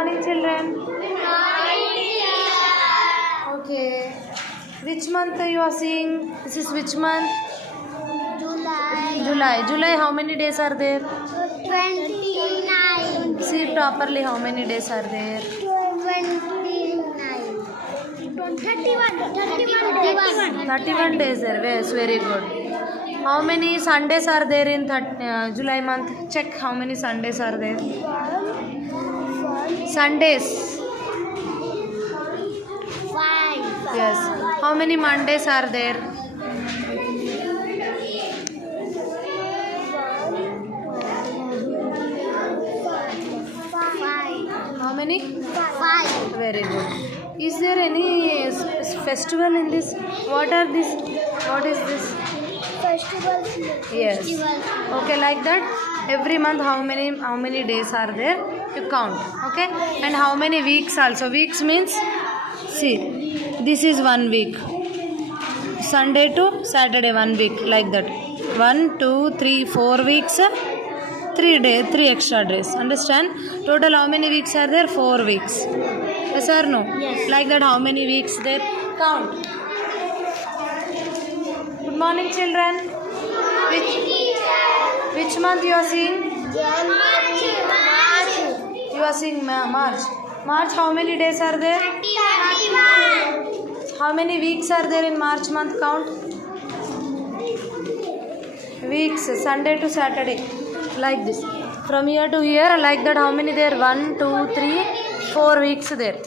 morning, children. Okay. Which month you are seeing? This is which month? July. July, how many days are there? 29. See properly how many days are there? 29. 31 days there. Yes, very good. How many Sundays are there in July month? Check how many Sundays are there. Sundays. 5. Yes. How many Mondays are there? 5. How many? 5. Very good. Is there any festival in this? What are this? What is this? Festival. Yes. Okay, like that. Every month, how many days are there? You count. Okay. And how many weeks also? Weeks means, see, this is 1 week. Sunday to Saturday 1 week, like that. 1, 2, 3, 4 weeks. 3 extra days. Understand? Total how many weeks are there? 4 weeks. Yes or no? Yes. Like that, how many weeks there? Count. Good morning, children. Which month you are seeing? You are seeing March. March, how many days are there? 31. How many weeks are there in March month? Count. Weeks, Sunday to Saturday. Like this. From here to here, like that, how many there? 1, 2, 3, 4 weeks there.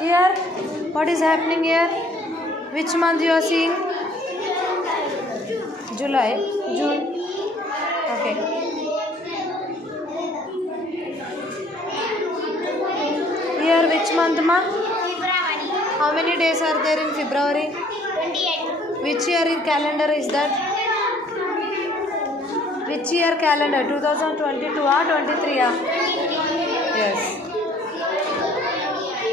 Here, what is happening here? Which month you are seeing? July, June. Okay. Here, which month, ma? February. How many days are there in February? 28. Which year in calendar is that? Which year calendar? 2022 or 23? Yes.